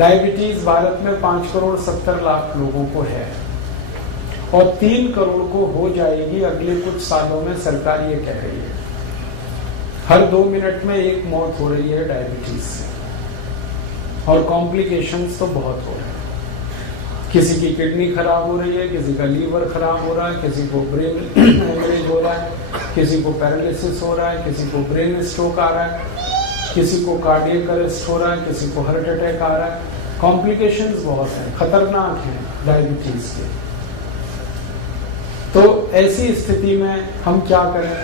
Diabetes Bharat में 5,70,00,000 लोगों को है और 3 करोड़ को हो जाएगी अगले कुछ सालों में, सरकार ये कह रही है। हर 2 मिनट में एक मौत हो रही है डायबिटीज से और कॉम्प्लिकेशंस तो बहुत हो रहे हैं। किसी की किडनी खराब हो रही है, किसी का लीवर खराब हो रहा है, किसी को ब्रेन हेमरेज हो रहा है, किसी को पैरालिसिस हो रहा है, किसी को ब्रेन स्ट्रोक आ रहा है, किसी को कार्डियक अरेस्ट हो रहा है, किसी को हार्ट अटैक आ रहा है। कॉम्प्लिकेशंस बहुत हैं, खतरनाक हैं डायबिटीज के। तो ऐसी स्थिति में हम क्या करें?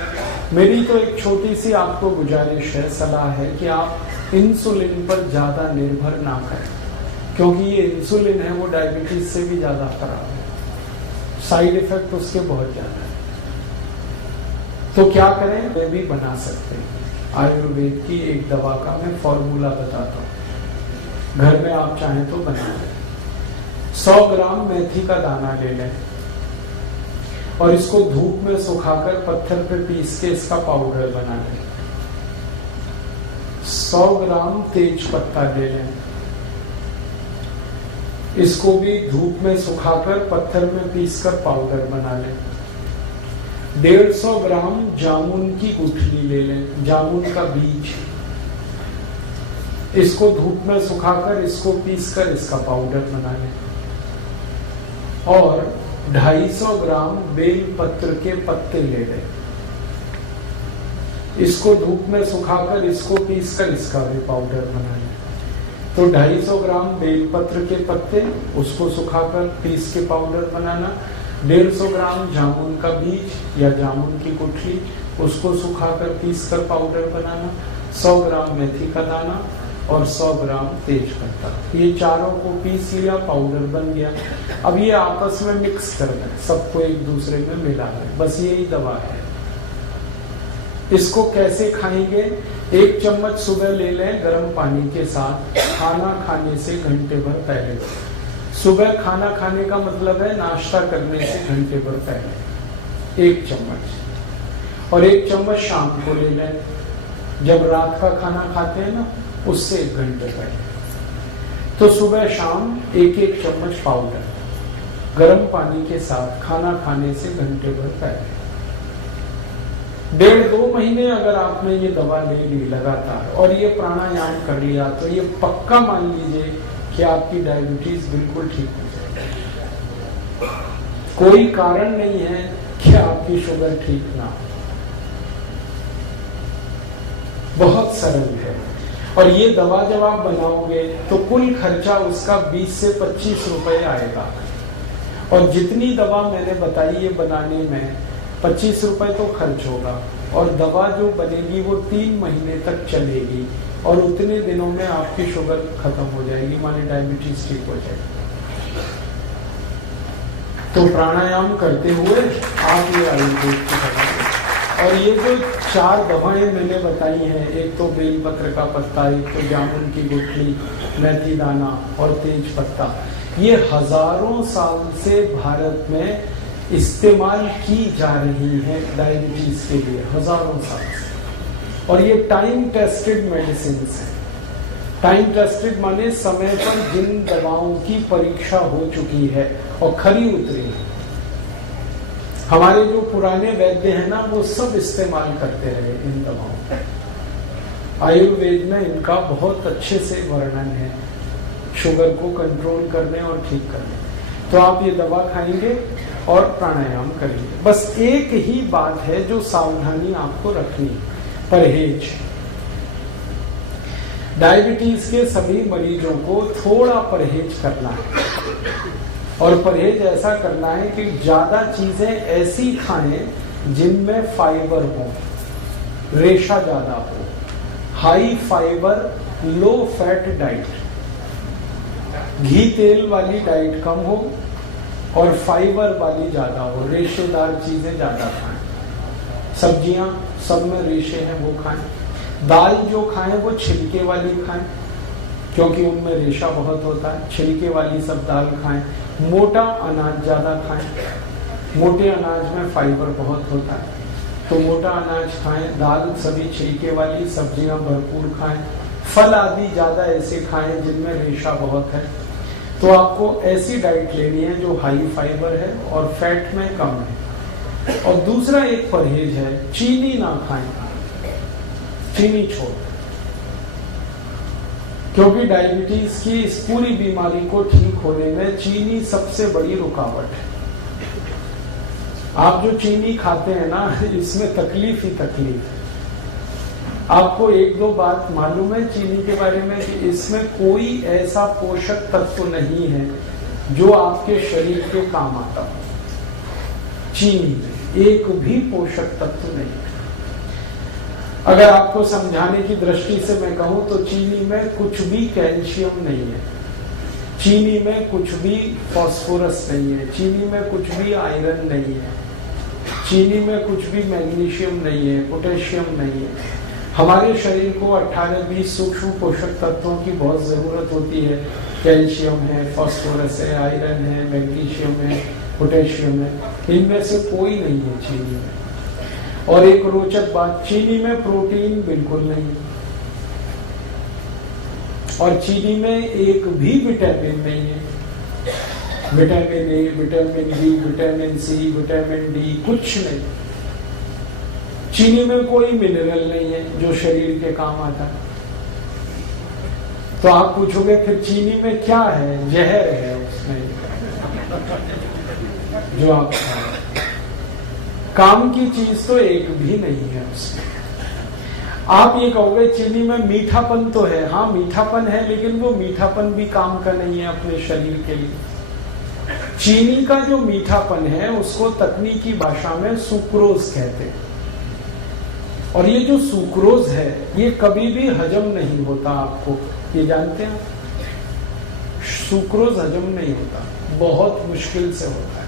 मेरी तो एक छोटी सी आपको गुजारिश है, सलाह है कि आप इंसुलिन पर ज्यादा निर्भर ना करें, क्योंकि ये इंसुलिन है वो डायबिटीज से भी ज्यादा खराब है, साइड इफेक्ट उसके बहुत ज्यादा है। तो क्या करें? वे भी बना सकते हैं। आयुर्वेद की एक दवा का मैं फॉर्मूला बताता हूँ, घर में आप चाहें तो बना लें। 100 ग्राम मेथी का दाना ले लें और इसको धूप में सुखाकर पत्थर पे पीस के इसका पाउडर बना लें। 100 ग्राम तेज पत्ता ले लें, इसको भी धूप में सुखाकर पत्थर में पीसकर पाउडर बना लें। 150 ग्राम जामुन की गुठली ले लें, जामुन का बीज, इसको धूप में सुखाकर इसको पीसकर इसका पाउडर बना लें। और 250 ग्राम बेल पत्र के पत्ते ले लें, इसको धूप में सुखाकर इसको पीसकर इसका भी पाउडर बना लें। तो 250 ग्राम बेल पत्र के पत्ते, उसको सुखाकर पीस के पाउडर बनाना। 150 ग्राम जामुन का बीज या जामुन की गुठली, उसको सुखाकर पीसकर पाउडर बनाना। 100 ग्राम मेथी का दाना और 100 ग्राम तेज पत्ता, ये चारों को पीस लिया, पाउडर बन गया। अब ये आपस में मिक्स कर दें, सबको एक दूसरे में मिला दें, बस यही दवा है। इसको कैसे खाएंगे? 1 चम्मच सुबह ले लें गर्म पानी के साथ, खाना खाने से घंटे भर पहले। सुबह खाना खाने का मतलब है नाश्ता करने से घंटे भर पहले 1 चम्मच। और 1 चम्मच शाम को ले लें, जब रात का खाना खाते हैं ना, उससे 1 घंटे पहले। तो सुबह शाम 1-1 चम्मच पाउडर गर्म पानी के साथ खाना खाने से घंटे भर पहले। 1.5-2 महीने अगर आपने ये दवा ले ली लगातार और ये प्राणायाम कर लिया, तो ये पक्का मान लीजिए कि आपकी डायबिटीज बिल्कुल ठीक हो जाएगी। कोई कारण नहीं है कि आपकी शुगर ठीक ना हो। बहुत सरल है। और ये दवा जब आप बनाओगे तो कुल खर्चा उसका 20 से 25 रुपए आएगा। और जितनी दवा मैंने बताई ये बनाने में 25 रुपए तो खर्च होगा, और दवा जो बनेगी वो 3 महीने तक चलेगी, और उतने दिनों में आपकी शुगर खत्म हो जाएगी, माने डायबिटीज ठीक हो जाएगी। तो प्राणायाम करते हुए आप ये आयुर्वेद की दवा, और ये जो 4 दवाएं मैंने बताई हैं, एक तो बेलपत्र का पत्ता, एक तो जामुन की गुठली, मेथी दाना और तेज पत्ता, ये हजारों साल से भारत में इस्तेमाल की जा रही है डायबिटीज के लिए, हजारों साल से। और ये टाइम टेस्टेड मेडिसिन है। टाइम टेस्टेड माने समय पर जिन दवाओं की परीक्षा हो चुकी है और खरी उतरी है। हमारे जो पुराने वैद्य हैं ना, वो सब इस्तेमाल करते रहे इन दवाओं का। आयुर्वेद में इनका बहुत अच्छे से वर्णन है, शुगर को कंट्रोल करने और ठीक करने। तो आप ये दवा खाएंगे और प्राणायाम करेंगे। बस एक ही बात है जो सावधानी आपको रखनी है, परहेज। डायबिटीज के सभी मरीजों को थोड़ा परहेज करना है, और परहेज ऐसा करना है कि ज्यादा चीजें ऐसी खाएं जिनमें फाइबर हो, रेशा ज्यादा हो, high fibre low fat diet, घी तेल वाली डाइट कम हो और फाइबर वाली ज्यादा हो, रेशेदार चीजें ज्यादा खाएं। सब्जियां सब में रेशे हैं वो खाएं। दाल जो खाएं वो छिलके वाली खाएं, क्योंकि उनमें रेशा बहुत होता है। छिलके वाली सब दाल खाएं। मोटा अनाज ज्यादा खाएं, मोटे अनाज में फाइबर बहुत होता है, तो मोटा अनाज खाएं। दाल सभी छिलके वाली, सब्जियां भरपूर खाएं। फल आदि ज्यादा ऐसे खाएं जिनमें रेशा बहुत है। तो आपको ऐसी डाइट लेनी है जो हाई फाइबर है और फैट में कम है। और दूसरा एक परहेज है, चीनी ना खाएं, चीनी छोड़, क्योंकि डायबिटीज की इस पूरी बीमारी को ठीक होने में चीनी सबसे बड़ी रुकावट है। आप जो चीनी खाते हैं ना, इसमें तकलीफ ही तकलीफ है। आपको एक दो बात मालूम है चीनी के बारे में कि इसमें कोई ऐसा पोषक तत्व नहीं है जो आपके शरीर के काम आता हो। चीनी में एक भी पोषक तत्व नहीं। अगर आपको समझाने की दृष्टि से मैं कहूं तो चीनी में कुछ भी कैल्शियम नहीं है, चीनी में कुछ भी फास्फोरस नहीं है, चीनी में कुछ भी आयरन नहीं है, चीनी में कुछ भी मैग्नीशियम नहीं है, पोटेशियम नहीं है। हमारे शरीर को 18-20 सूक्ष्म पोषक तत्वों की बहुत जरूरत होती है। कैल्शियम है, फास्फोरस है, आयरन है, मैग्नीशियम है, पोटेशियम है, इनमें से कोई नहीं है चीनी में। और एक रोचक बात, चीनी में प्रोटीन बिल्कुल नहीं, और चीनी में एक भी विटामिन नहीं है। Vitamin A, vitamin B, vitamin C, vitamin D, कुछ नहीं। चीनी में कोई मिनरल नहीं है जो शरीर के काम आता है। तो आप पूछोगे फिर चीनी में क्या है? जहर है उसमें जो आप खाएं। काम की चीज तो एक भी नहीं है उसमें। आप ये कहोगे चीनी में मीठापन तो है, हाँ मीठापन है, लेकिन वो मीठापन भी काम का नहीं है अपने शरीर के लिए। चीनी का जो मीठापन है उसको तकनीकी भाषा में सुक्रोज कहते हैं। और ये जो सुक्रोज है ये कभी भी हजम नहीं होता, आपको ये जानते हैं? सुक्रोज हजम नहीं होता, बहुत मुश्किल से होता है।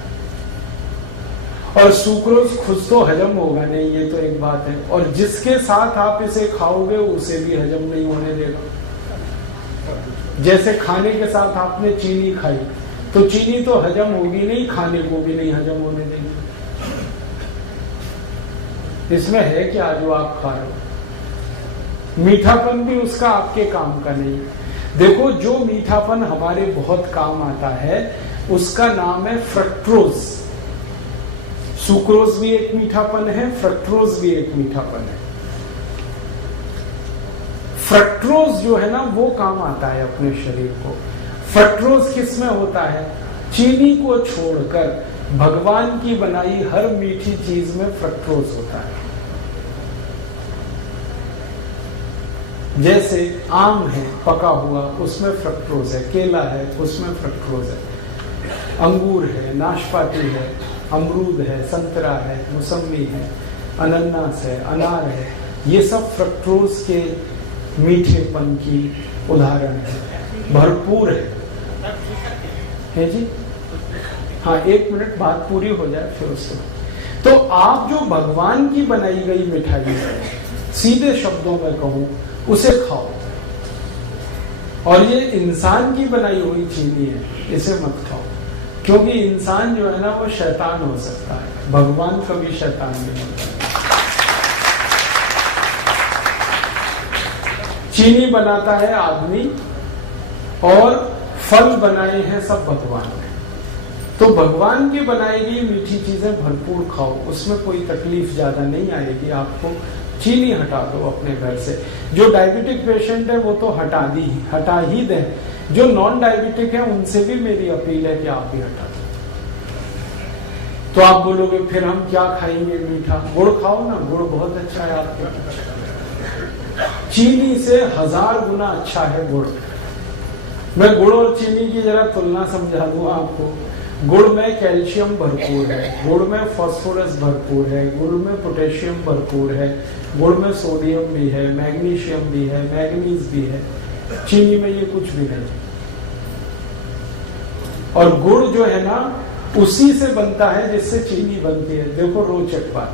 और सुक्रोज खुद तो हजम होगा नहीं, ये तो एक बात है, और जिसके साथ आप इसे खाओगे उसे भी हजम नहीं होने देगा। जैसे खाने के साथ आपने चीनी खाई तो चीनी तो हजम होगी नहीं, खाने को भी नहीं हजम होने देगी। इसमें है क्या जो आप खा रहे हो? मीठापन भी उसका आपके काम का नहीं। देखो, जो मीठापन हमारे बहुत काम आता है उसका नाम है फ्रक्टोज। सुक्रोज भी एक मीठापन है, फ्रक्टोज भी एक मीठापन है। फ्रक्टोज जो है ना वो काम आता है अपने शरीर को। फ्रक्टोज किस में होता है? चीनी को छोड़कर भगवान की बनाई हर मीठी चीज में फ्रक्टोज होता है। जैसे आम है पका हुआ, उसमें फ्रक्टोज है, केला है उसमें फ्रक्टोज है, अंगूर है, नाशपाती है, अमरूद है, संतरा है, मौसमी है, अनानास है, अनार है, ये सब फ्रक्टोज के मीठेपन की उदाहरण है, भरपूर है जी। हाँ, 1 मिनट बात पूरी हो जाए फिर उसको। तो आप जो भगवान की बनाई गई मिठाई है, सीधे शब्दों में कहूं, उसे खाओ। और ये इंसान की बनाई हुई चीनी है, इसे मत खाओ, क्योंकि इंसान जो है ना वो शैतान हो सकता है, भगवान कभी शैतान नहीं होता। चीनी बनाता है आदमी और फल बनाए हैं सब भगवान ने। तो भगवान की बनाई गई मीठी चीजें भरपूर खाओ, उसमें कोई तकलीफ ज्यादा नहीं आएगी आपको। चीनी हटा दो अपने घर से। जो डायबिटिक पेशेंट है वो तो हटा ही दें। जो नॉन डायबिटिक है उनसे भी मेरी अपील है कि आप भी हटा दो। तो आप बोलोगे फिर हम क्या खाएंगे मीठा? गुड़ खाओ ना, गुड़ बहुत अच्छा है आपके। चीनी से 1000 गुना अच्छा है गुड़। मैं गुड़ और चीनी की जरा तुलना समझा दूं आपको। गुड़ में कैल्शियम भरपूर है, गुड़ में फास्फोरस भरपूर है, गुड़ में पोटेशियम भरपूर है, गुड़ में सोडियम भी है, मैग्नीशियम भी है, मैग्नीज भी है। चीनी में ये कुछ भी नहीं। और गुड़ जो है ना उसी से बनता है जिससे चीनी बनती है। देखो रोचक बात,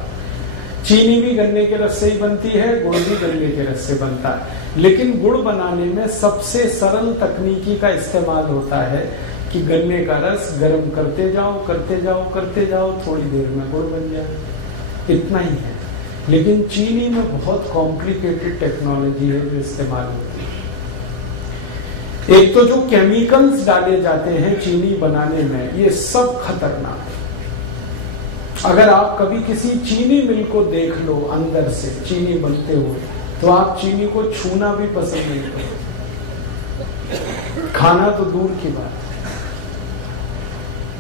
चीनी भी गन्ने के रस से ही बनती है, गुड़ भी गन्ने के रस से बनता है। लेकिन गुड़ बनाने में सबसे सरल तकनीकी का इस्तेमाल होता है कि गन्ने का रस गर्म करते जाओ करते जाओ करते जाओ, थोड़ी देर में गुड़ बन जाए, इतना ही है। लेकिन चीनी में बहुत कॉम्प्लिकेटेड टेक्नोलॉजी है जो इस्तेमाल होती है। एक तो जो केमिकल्स डाले जाते हैं चीनी बनाने में, ये सब खतरनाक है। अगर आप कभी किसी चीनी मिल को देख लो अंदर से चीनी बनते हुए, तो आप चीनी को छूना भी पसंद नहीं करोगे, खाना तो दूर की बात है।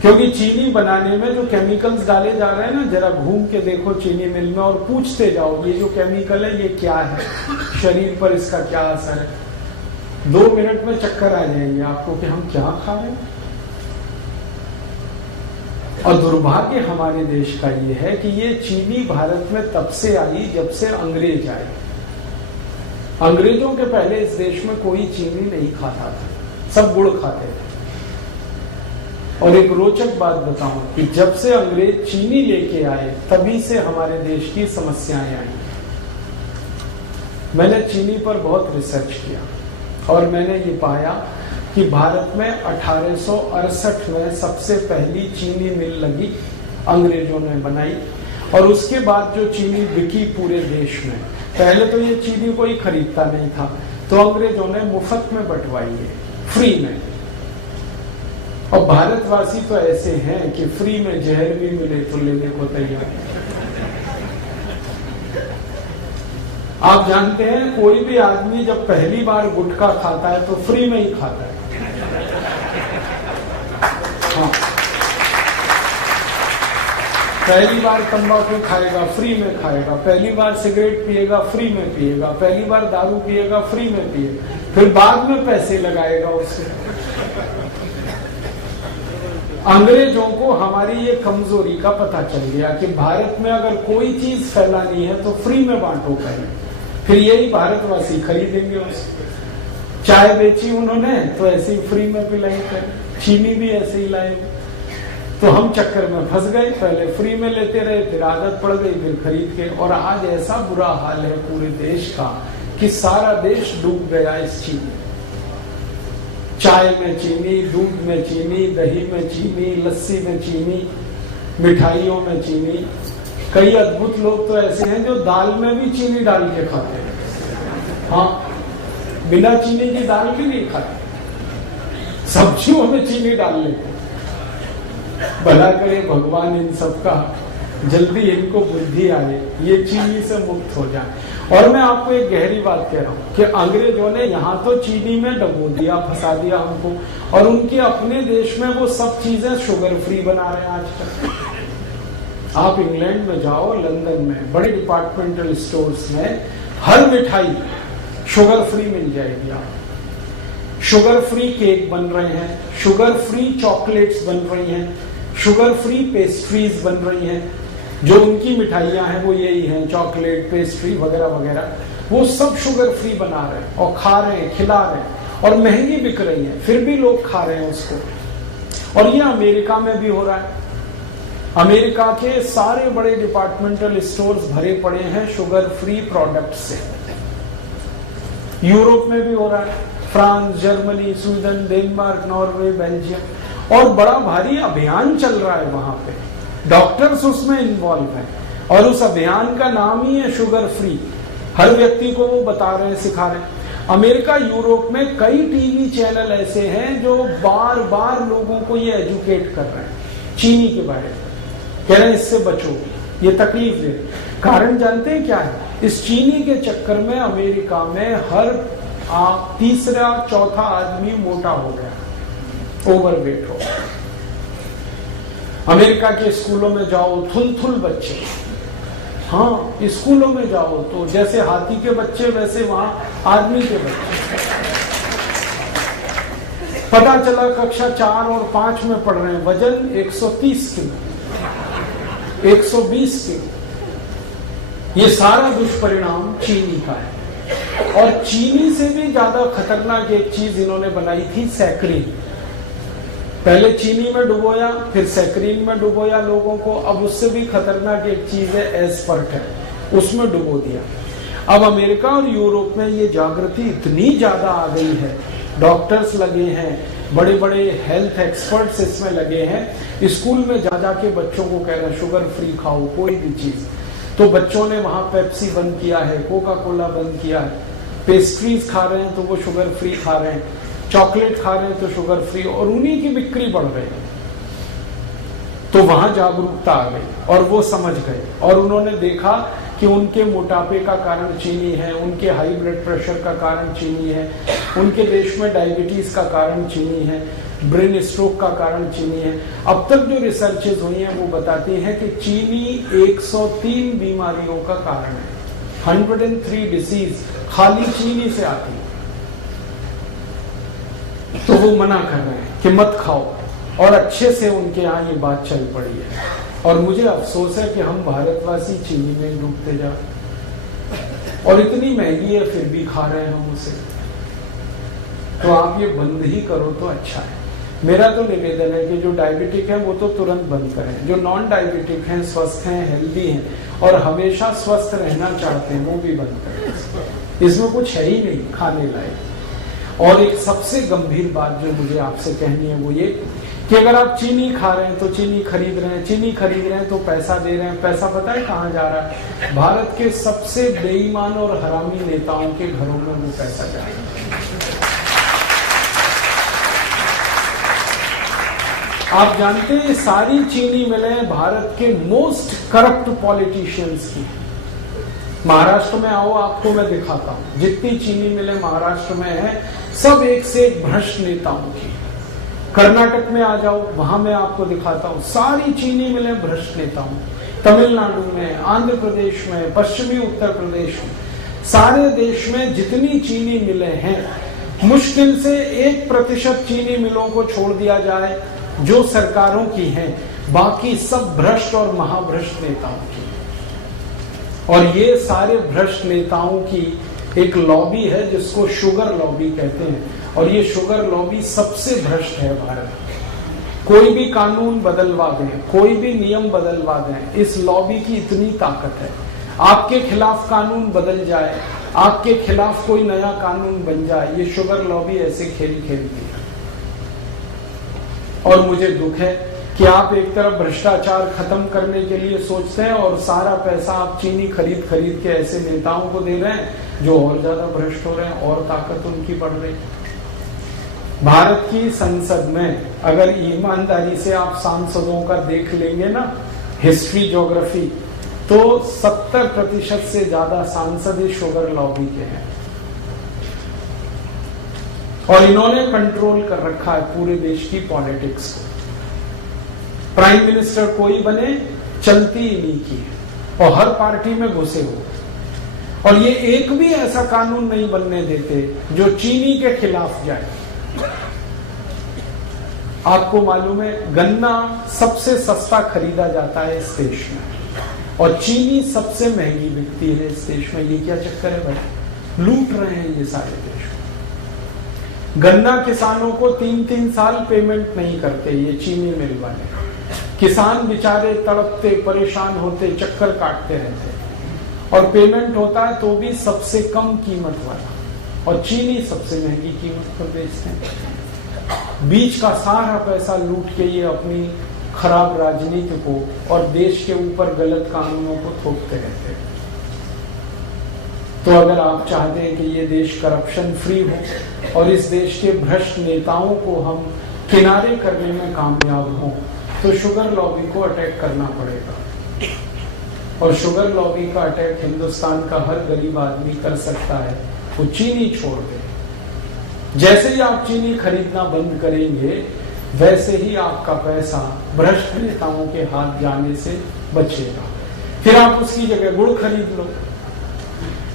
क्योंकि चीनी बनाने में जो केमिकल्स डाले जा रहे हैं ना, जरा घूम के देखो चीनी मिल में और पूछते जाओ ये जो केमिकल है ये क्या है, शरीर पर इसका क्या असर है। 2 मिनट में चक्कर आ जाएंगे आपको कि हम क्या खा रहे हैं। और दुर्भाग्य हमारे देश का ये है कि ये चीनी भारत में तब से आई जब से अंग्रेज आए। अंग्रेजों के पहले इस देश में कोई चीनी नहीं खाता था, सब गुड़ खाते थे। और एक रोचक बात बताऊं कि जब से अंग्रेज चीनी लेके आए तभी से हमारे देश की समस्याएं आई। मैंने चीनी पर बहुत रिसर्च किया और मैंने ये पाया कि भारत में 1868 में सबसे पहली चीनी मिल लगी, अंग्रेजों ने बनाई। और उसके बाद जो चीनी बिकी पूरे देश में, पहले तो ये चीनी कोई खरीदता नहीं था, तो अंग्रेजों ने मुफ्त में बंटवाई है, फ्री में। और भारतवासी तो ऐसे हैं कि फ्री में जहर भी मिले तो लेने को तैयार। आप जानते हैं कोई भी आदमी जब पहली बार गुटखा खाता है तो फ्री में ही खाता है। हाँ, पहली बार तंबाकू खाएगा फ्री में खाएगा, पहली बार सिगरेट पिएगा फ्री में पिएगा, पहली बार दारू पिएगा फ्री में पिएगा, फिर बाद में पैसे लगाएगा उससे। अंग्रेजों को हमारी ये कमजोरी का पता चल गया कि भारत में अगर कोई चीज फैलानी है तो फ्री में बांटो पहले, फिर यही भारतवासी खरीदेंगे उसको। चाय बेची उन्होंने तो ऐसे ही फ्री में पिलाई, चीनी भी ऐसे ही लाए। तो हम चक्कर में फंस गए, पहले फ्री में लेते रहे, फिर आदत पड़ गई, फिर खरीद के। और आज ऐसा बुरा हाल है पूरे देश का कि सारा देश डूब गया इस चीनी। चाय में चीनी, दूध में चीनी, दही में चीनी, लस्सी में चीनी, मिठाइयों में चीनी। कई अद्भुत लोग तो ऐसे हैं जो दाल में भी चीनी डाल के खाते हैं। हाँ, बिना चीनी की दाल भी नहीं खाते, सब्जियों में चीनी डाल लेते। भला करे भगवान इन सबका, जल्दी इनको बुद्धि आए, ये चीनी से मुक्त हो जाए। और मैं आपको एक गहरी बात कह रहा हूं कि अंग्रेजों ने यहाँ तो चीनी में डबो दिया, फंसा दिया हमको, और उनके अपने देश में वो सब चीजें शुगर फ्री बना रहे हैं आजकल। आप इंग्लैंड में जाओ, लंदन में बड़े डिपार्टमेंटल स्टोर्स में हर मिठाई शुगर फ्री मिल जाएगी। आप शुगर फ्री केक बन रहे हैं, शुगर फ्री चॉकलेट्स बन रही हैं, शुगर फ्री पेस्ट्रीज बन रही हैं। जो उनकी मिठाइयां हैं वो यही हैं, चॉकलेट, पेस्ट्री वगैरह वगैरह, वो सब शुगर फ्री बना रहे हैं और खा रहे हैं, खिला रहे हैं, और महंगी बिक रही है, फिर भी लोग खा रहे हैं उसको। और ये अमेरिका में भी हो रहा है। अमेरिका के सारे बड़े डिपार्टमेंटल स्टोर्स भरे पड़े हैं शुगर फ्री प्रोडक्ट से। यूरोप में भी हो रहा है, France, Germany, Sweden, Denmark, Norway, Belgium, और बड़ा भारी अभियान चल रहा है वहां पे। डॉक्टर्स उसमें इन्वॉल्व हैं और उस अभियान का नाम ही है शुगर फ्री। हर व्यक्ति को वो बता रहे हैं, सिखा रहे हैं। अमेरिका, यूरोप में कई टीवी चैनल ऐसे हैं जो बार बार लोगों को ये एजुकेट कर रहे हैं चीनी के बारे में, कह रहे हैं इससे बचो, ये तकलीफ दे। कारण जानते हैं क्या है? इस चीनी के चक्कर में अमेरिका में हर तीसरा चौथा आदमी मोटा हो गया, ओवरवेट हो गया। अमेरिका के स्कूलों में जाओ, थुल बच्चे। हाँ, स्कूलों में जाओ तो जैसे हाथी के बच्चे वैसे वहां आदमी के बच्चे। पता चला कक्षा 4 और 5 में पढ़ रहे हैं, वजन 130 किलो, 120 किलो। ये सारा दुष्परिणाम चीनी का है। और चीनी से भी ज्यादा खतरनाक एक चीज इन्होंने बनाई थी, सैकरीन। पहले चीनी में डुबोया, फिर सैकरीन में डुबोया लोगों को। अब उससे भी खतरनाक एक चीज है एस्पर्टेम, उसमें डुबो दिया। अब अमेरिका और यूरोप में ये जागृति इतनी ज्यादा आ गई है, डॉक्टर्स लगे हैं, बड़े बड़े हेल्थ एक्सपर्ट्स इसमें लगे हैं। स्कूल में जा जाके बच्चों को कह रहे हैं शुगर फ्री खाओ कोई भी चीज। तो बच्चों ने वहां पेप्सी बंद किया है, कोका कोला बंद किया है, पेस्ट्रीज खा रहे हैं तो वो शुगर फ्री खा रहे हैं, चॉकलेट खा रहे हैं तो शुगर फ्री, और उन्हीं की बिक्री बढ़ रही है। तो वहां जागरूकता आ गई और वो समझ गए, और उन्होंने देखा कि उनके मोटापे का कारण चीनी है, उनके हाई ब्लड प्रेशर का कारण चीनी है, उनके देश में डायबिटीज का कारण चीनी है, ब्रेन स्ट्रोक का कारण चीनी है। अब तक जो रिसर्चेज हुई हैं वो बताती हैं कि चीनी 103 बीमारियों का कारण है। 103 डिसीज खाली चीनी से आती है। तो वो मना कर रहे हैं कि मत खाओ, और अच्छे से उनके यहाँ ये बात चल पड़ी है। और मुझे अफसोस है कि हम भारतवासी चीनी में डूबते जा, और इतनी महंगी है फिर भी खा रहे हैं हम उसे। तो आप ये बंद ही करो तो अच्छा है। मेरा तो निवेदन है कि जो डायबिटिक है वो तो तुरंत बंद करें, जो नॉन डायबिटिक हैं, स्वस्थ हैं, हेल्दी हैं और हमेशा स्वस्थ रहना चाहते हैं, वो भी बंद करें। इसमें कुछ है ही नहीं खाने लायक। और एक सबसे गंभीर बात जो मुझे आपसे कहनी है वो ये कि अगर आप चीनी खा रहे हैं तो चीनी खरीद रहे हैं, चीनी खरीद रहे हैं तो पैसा दे रहे हैं। पैसा पता है कहाँ जा रहा है? भारत के सबसे बेईमान और हरामी नेताओं के घरों में वो पैसा जा रहा है। आप जानते हैं सारी चीनी मिलें भारत के मोस्ट करप्ट पॉलिटिशियंस की। महाराष्ट्र में आओ, आपको मैं दिखाता हूं, जितनी चीनी मिलें महाराष्ट्र में है सब एक से एक भ्रष्ट नेताओं की। कर्नाटक में आ जाओ, वहां मैं आपको दिखाता हूं, सारी चीनी मिलें भ्रष्ट नेताओं। तमिलनाडु में, आंध्र प्रदेश में, पश्चिमी उत्तर प्रदेश में, सारे देश में जितनी चीनी मिलें हैं, मुश्किल से 1% चीनी मिलों को छोड़ दिया जाए जो सरकारों की हैं, बाकी सब भ्रष्ट और महाभ्रष्ट नेताओं की। और ये सारे भ्रष्ट नेताओं की एक लॉबी है जिसको शुगर लॉबी कहते हैं, और ये शुगर लॉबी सबसे भ्रष्ट है भारत। कोई भी कानून बदलवा दें, कोई भी नियम बदलवा दें, इस लॉबी की इतनी ताकत है। आपके खिलाफ कानून बदल जाए, आपके खिलाफ कोई नया कानून बन जाए, ये शुगर लॉबी ऐसे खेल खेलती है। और मुझे दुख है कि आप एक तरफ भ्रष्टाचार खत्म करने के लिए सोचते हैं और सारा पैसा आप चीनी खरीद खरीद के ऐसे नेताओं को दे रहे हैं जो और ज्यादा भ्रष्ट हो रहे हैं और ताकत उनकी बढ़ रही है। भारत की संसद में अगर ईमानदारी से आप सांसदों का देख लेंगे ना, हिस्ट्री ज्योग्राफी, तो 70% से ज्यादा सांसद इस शुगर लॉबी के हैं। और इन्होंने कंट्रोल कर रखा है पूरे देश की पॉलिटिक्स को। प्राइम मिनिस्टर कोई बने, चलती इन्हीं की है, और हर पार्टी में घुसे हो। और ये एक भी ऐसा कानून नहीं बनने देते जो चीनी के खिलाफ जाए। आपको मालूम है गन्ना सबसे सस्ता खरीदा जाता है इस देश में, और चीनी सबसे महंगी बिकती है इस देश में। ये क्या चक्कर है भाई? लूट रहे हैं ये सारे देश। गन्ना किसानों को 3-3 साल पेमेंट नहीं करते ये चीनी मिल वाले। किसान बेचारे तड़पते, परेशान होते, चक्कर काटते रहते, और पेमेंट होता है तो भी सबसे कम कीमत वाला, और चीनी सबसे महंगी कीमत पर बेचते हैं। बीच का सारा पैसा लूट के ये अपनी खराब राजनीति को और देश के ऊपर गलत कानूनों को थोपते रहते हैं। तो अगर आप चाहते हैं कि ये देश करप्शन फ्री हो और इस देश के भ्रष्ट नेताओं को हम किनारे करने में कामयाब हों, तो शुगर लॉबी को अटैक करना पड़ेगा। और शुगर लॉबी का अटैक हिंदुस्तान का हर गरीब आदमी कर सकता है। वो चीनी छोड़ दे। जैसे ही आप चीनी खरीदना बंद करेंगे, वैसे ही आपका पैसा भ्रष्ट नेताओं के हाथ जाने से बचेगा। फिर आप उसकी जगह गुड़ खरीद लो।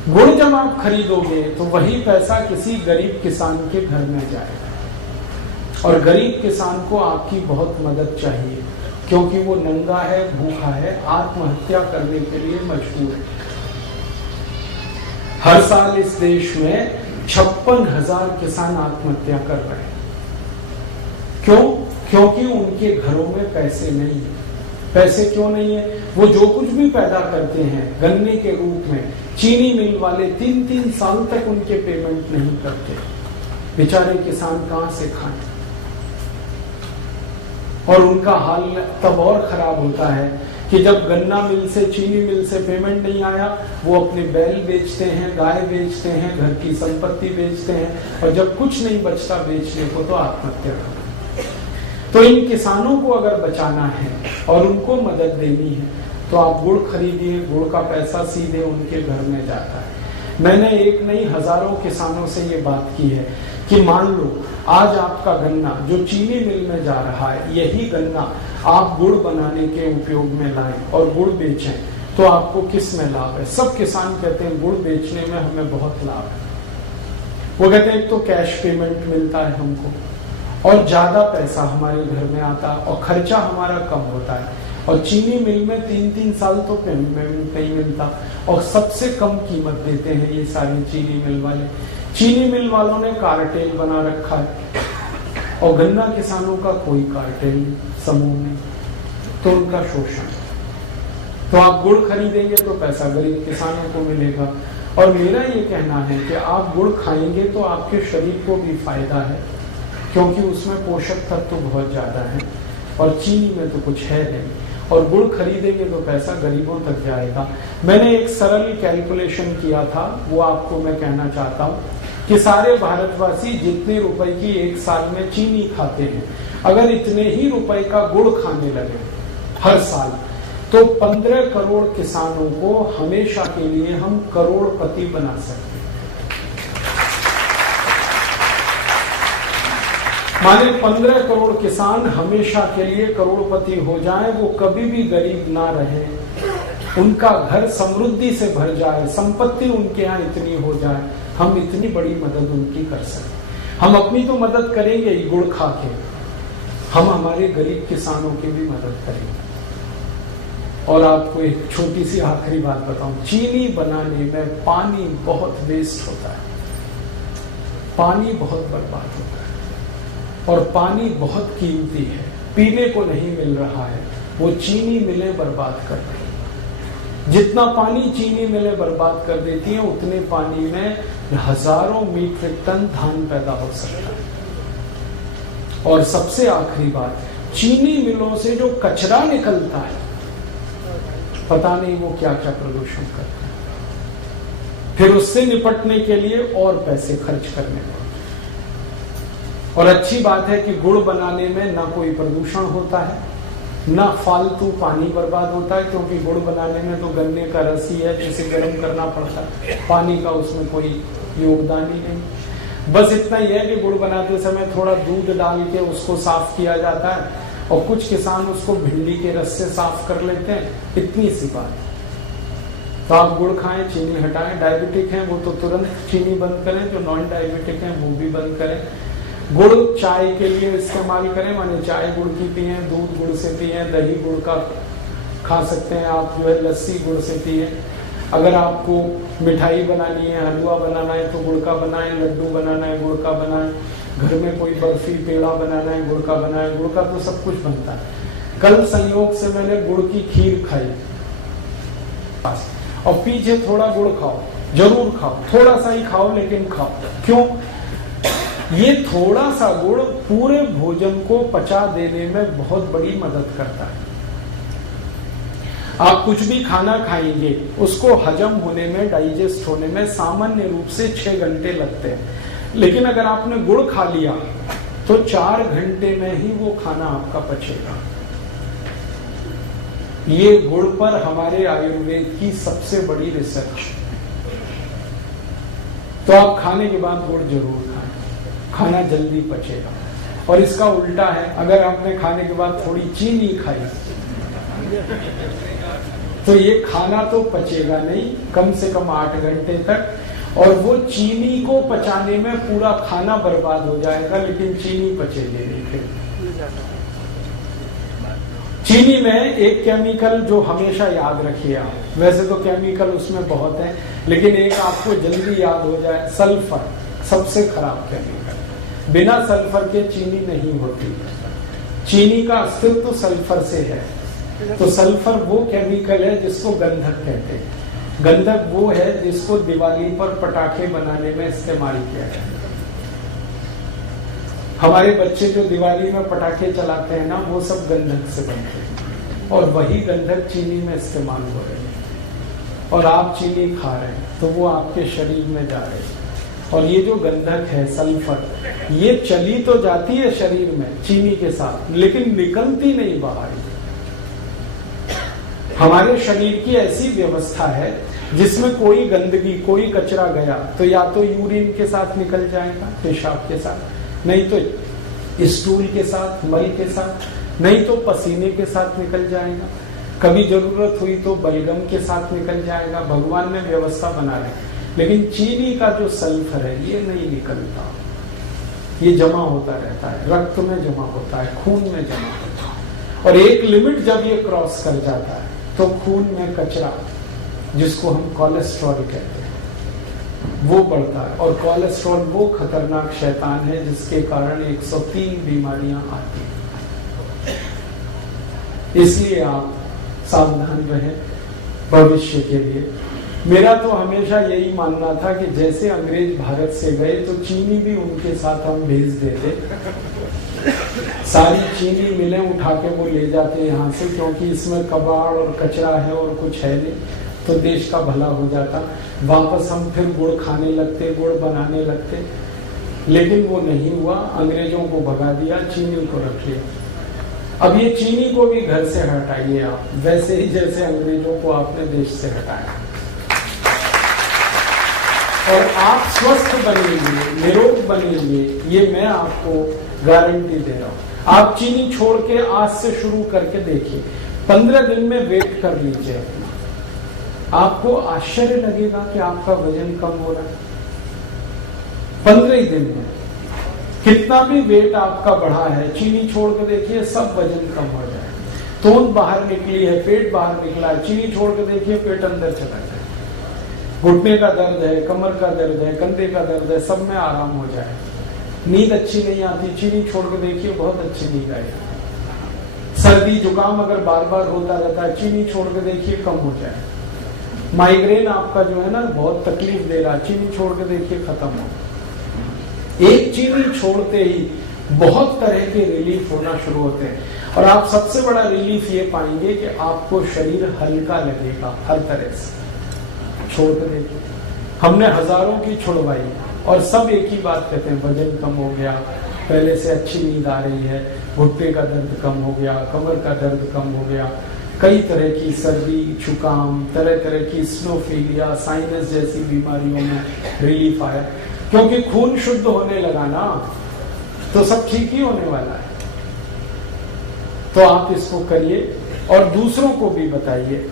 गुड़ जब आप खरीदोगे तो वही पैसा किसी गरीब किसान के घर में जाएगा, और गरीब किसान को आपकी बहुत मदद चाहिए, क्योंकि वो नंगा है, भूखा है, आत्महत्या करने के लिए मजबूर है। हर साल इस देश में 56,000 किसान आत्महत्या कर रहे हैं। क्यों? क्योंकि उनके घरों में पैसे नहीं है। पैसे क्यों नहीं है? वो जो कुछ भी पैदा करते हैं गन्ने के रूप में, चीनी मिल वाले 3-3 साल तक उनके पेमेंट नहीं करते। बेचारे किसान कहां से खाएं? और उनका हाल तब और खराब होता है कि जब गन्ना मिल से, चीनी मिल से पेमेंट नहीं आया, वो अपने बैल बेचते हैं, गाय बेचते हैं, घर की संपत्ति बेचते हैं, और जब कुछ नहीं बचता बेचने को तो आत्महत्या करते हैं। तो इन किसानों को अगर बचाना है और उनको मदद देनी है तो आप गुड़ खरीदिए, गुड़ का पैसा सीधे उनके घर में जाता है। मैंने एक नहीं हजारों किसानों से ये बात की है कि मान लो आज आपका गन्ना जो चीनी मिल में जा रहा है, यही गन्ना आप गुड़ बनाने के उपयोग में लाएं और गुड़ बेचें, तो आपको किस में लाभ है? सब किसान कहते हैं गुड़ बेचने में हमें बहुत लाभ है। वो कहते हैं एक तो कैश पेमेंट मिलता है हमको और ज्यादा पैसा हमारे घर में आता है और खर्चा हमारा कम होता है, और चीनी मिल में 3-3 साल तो पेमेंट नहीं मिलता और सबसे कम कीमत देते हैं ये सारे चीनी मिल वाले। चीनी मिल वालों ने कार्टेल बना रखा है और गन्ना किसानों का कोई कार्टेल समूह नहीं, तो उनका शोषण। तो आप गुड़ खरीदेंगे तो पैसा गरीब किसानों को मिलेगा। और मेरा ये कहना है कि आप गुड़ खाएंगे तो आपके शरीर को भी फायदा है, क्योंकि उसमें पोषक तत्व तो बहुत ज्यादा है और चीनी में तो कुछ है नहीं, और गुड़ खरीदेंगे तो पैसा गरीबों तक जाएगा। मैंने एक सरल कैलकुलेशन किया था, वो आपको मैं कहना चाहता हूँ कि सारे भारतवासी जितने रुपए की एक साल में चीनी खाते हैं, अगर इतने ही रुपए का गुड़ खाने लगे हर साल, तो 15 करोड़ किसानों को हमेशा के लिए हम करोड़पति बना सकते हैं। माने 15 करोड़ किसान हमेशा के लिए करोड़पति हो जाएं, वो कभी भी गरीब ना रहे, उनका घर समृद्धि से भर जाए, संपत्ति उनके यहाँ इतनी हो जाए, हम इतनी बड़ी मदद उनकी कर सकते। हम अपनी तो मदद करेंगे ही गुड़ खा के, हम हमारे गरीब किसानों की भी मदद करेंगे। और आपको एक छोटी सी आखिरी बात बताऊं, चीनी बनाने में पानी बहुत वेस्ट होता है, पानी बहुत बर्बाद होता है और पानी बहुत कीमती है, पीने को नहीं मिल रहा है, वो चीनी मिलें बर्बाद कर रही है। जितना पानी चीनी मिलें बर्बाद कर देती हैं, उतने पानी में हजारों मीट्रिक टन धान पैदा हो सकता है। और सबसे आखिरी बात, चीनी मिलों से जो कचरा निकलता है, पता नहीं वो क्या क्या प्रदूषण करता है, फिर उससे निपटने के लिए और पैसे खर्च करने पड़ते। और अच्छी बात है कि गुड़ बनाने में ना कोई प्रदूषण होता है, ना फालतू पानी बर्बाद होता है, क्योंकि गुड़ बनाने में तो गन्ने का रस ही है जिसे गर्म करना पड़ता है, पानी का उसमें कोई योगदान ही नहीं। बस इतना ही है कि गुड़ बनाते समय थोड़ा दूध डाल के उसको साफ किया जाता है और कुछ किसान उसको भिंडी के रस से साफ कर लेते हैं, इतनी सी बात। तो आप गुड़ खाएं, चीनी हटाएं। डायबिटिक हैं वो तो तुरंत चीनी बंद करें, जो नॉन डायबिटिक हैं वो भी बंद करें। गुड़ चाय के लिए इस्तेमाल करें, माने चाय गुड़ की पिए, दूध गुड़ से पिए, दही गुड़ का खा सकते हैं आप, जो है लस्सी गुड़ से पिए। अगर आपको मिठाई बनानी है, हलवा बनाना है तो गुड़ का बनाएं, लड्डू बनाना है गुड़ का बनाएं, घर में कोई बर्फी पेड़ा बनाना है गुड़ का बनाएं, गुड़ का तो सब कुछ बनता है। कल संयोग से मैंने गुड़ की खीर खाई, और पीछे थोड़ा गुड़ खाओ, जरूर खाओ, थोड़ा सा ही खाओ लेकिन खाओ। क्यों? ये थोड़ा सा गुड़ पूरे भोजन को पचा देने में बहुत बड़ी मदद करता है। आप कुछ भी खाना खाएंगे, उसको हजम होने में, डाइजेस्ट होने में सामान्य रूप से 6 घंटे लगते हैं, लेकिन अगर आपने गुड़ खा लिया तो 4 घंटे में ही वो खाना आपका पचेगा। ये गुड़ पर हमारे आयुर्वेद की सबसे बड़ी रिसर्च। तो आप खाने के बाद गुड़ जरूर खाएं, खाना जल्दी पचेगा। और इसका उल्टा है, अगर आपने खाने के बाद थोड़ी चीनी खाई तो ये खाना तो पचेगा नहीं कम से कम 8 घंटे तक, और वो चीनी को पचाने में पूरा खाना बर्बाद हो जाएगा, लेकिन चीनी पचेगी नहीं। फिर चीनी में एक केमिकल जो हमेशा याद रखिए आप, वैसे तो केमिकल उसमें बहुत है, लेकिन एक आपको जल्दी याद हो जाए, सल्फर सबसे खराब केमिकल। बिना सल्फर के चीनी नहीं होती, चीनी का अस्तित्व सल्फर से है। तो सल्फर वो केमिकल है जिसको गंधक कहते हैं। गंधक वो है जिसको दिवाली पर पटाखे बनाने में इस्तेमाल किया जाता है। हमारे बच्चे जो दिवाली में पटाखे चलाते हैं ना, वो सब गंधक से बनते हैं। और वही गंधक चीनी में इस्तेमाल हो रही है, और आप चीनी खा रहे हैं तो वो आपके शरीर में जा रही है। और ये जो गंधक है सल्फर, ये चली तो जाती है शरीर में चीनी के साथ, लेकिन निकलती नहीं बाहर। हमारे शरीर की ऐसी व्यवस्था है जिसमें कोई गंदगी, कोई कचरा गया तो या तो यूरिन के साथ निकल जाएगा, पेशाब के साथ, नहीं तो स्टूल के साथ, मल के साथ, नहीं तो पसीने के साथ निकल जाएगा, कभी जरूरत हुई तो बलगम के साथ निकल जाएगा। भगवान ने व्यवस्था बना ली। लेकिन चीनी का जो सल्फर है ये नहीं निकलता, ये जमा होता रहता है, रक्त में जमा होता है, खून में जमा होता है, और एक लिमिट जब ये क्रॉस कर जाता है तो खून में कचरा, जिसको हम कोलेस्ट्रॉल कहते हैं, वो बढ़ता है। और कोलेस्ट्रॉल वो खतरनाक शैतान है जिसके कारण 103 बीमारियां आती हैं। इसलिए आप सावधान रहें भविष्य के लिए। मेरा तो हमेशा यही मानना था कि जैसे अंग्रेज भारत से गए तो चीनी भी उनके साथ हम भेज देते, सारी चीनी मिलें उठा के वो ले जाते यहाँ से, क्योंकि इसमें कबाड़ और कचरा है और कुछ है नहीं, तो देश का भला हो जाता। वापस हम फिर गुड़ खाने लगते, गुड़ बनाने लगते, लेकिन वो नहीं हुआ। अंग्रेजों को भगा दिया, चीनी को रख लिया। अब ये चीनी को भी घर से हटाइए आप, वैसे ही जैसे अंग्रेजों को आपने देश से हटाया, और आप स्वस्थ बनेंगे, निरोग बनेंगे, ये मैं आपको गारंटी दे रहा हूं। आप चीनी छोड़ के आज से शुरू करके देखिए, 15 दिन में वेट कर लीजिए अपना, आपको आश्चर्य लगेगा कि आपका वजन कम हो रहा है 15 दिन में। कितना भी वेट आपका बढ़ा है, चीनी छोड़ के देखिए, सब वजन कम हो जाए। तोंद बाहर निकली है, पेट बाहर निकला है, चीनी छोड़ के देखिए, पेट अंदर चला जाए। घुटने का दर्द है, कमर का दर्द है, कंधे का दर्द है, सब में आराम हो जाए। नींद अच्छी नहीं आती, चीनी छोड़ के देखिए, बहुत अच्छी नींद आएगी। सर्दी जुकाम अगर बार बार होता रहता है, चीनी छोड़ के देखिए, कम हो जाए। माइग्रेन आपका जो है ना बहुत तकलीफ दे रहा है, चीनी छोड़ के देखिए, खत्म हो। एक चीनी छोड़ते ही बहुत तरह के रिलीफ होना शुरू होते हैं, और आप सबसे बड़ा रिलीफ ये पाएंगे कि आपको शरीर हल्का लगेगा हर तरह से। छोड़ के देखिए, हमने हजारों की छुड़वाई और सब एक ही बात कहते हैं, वजन कम हो गया, पहले से अच्छी नींद आ रही है, घुटने का दर्द कम हो गया, कमर का दर्द कम हो गया, कई तरह की सर्दी जुकाम, तरह तरह की स्नोफीलिया, साइनस जैसी बीमारियों में रिलीफ आया, क्योंकि खून शुद्ध होने लगा ना, तो सब ठीक ही होने वाला है। तो आप इसको करिए और दूसरों को भी बताइए,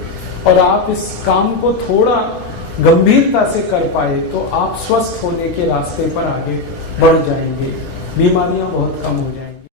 और आप इस काम को थोड़ा गंभीरता से कर पाए तो आप स्वस्थ होने के रास्ते पर आगे बढ़ जाएंगे, बीमारियां बहुत कम हो जाएंगी।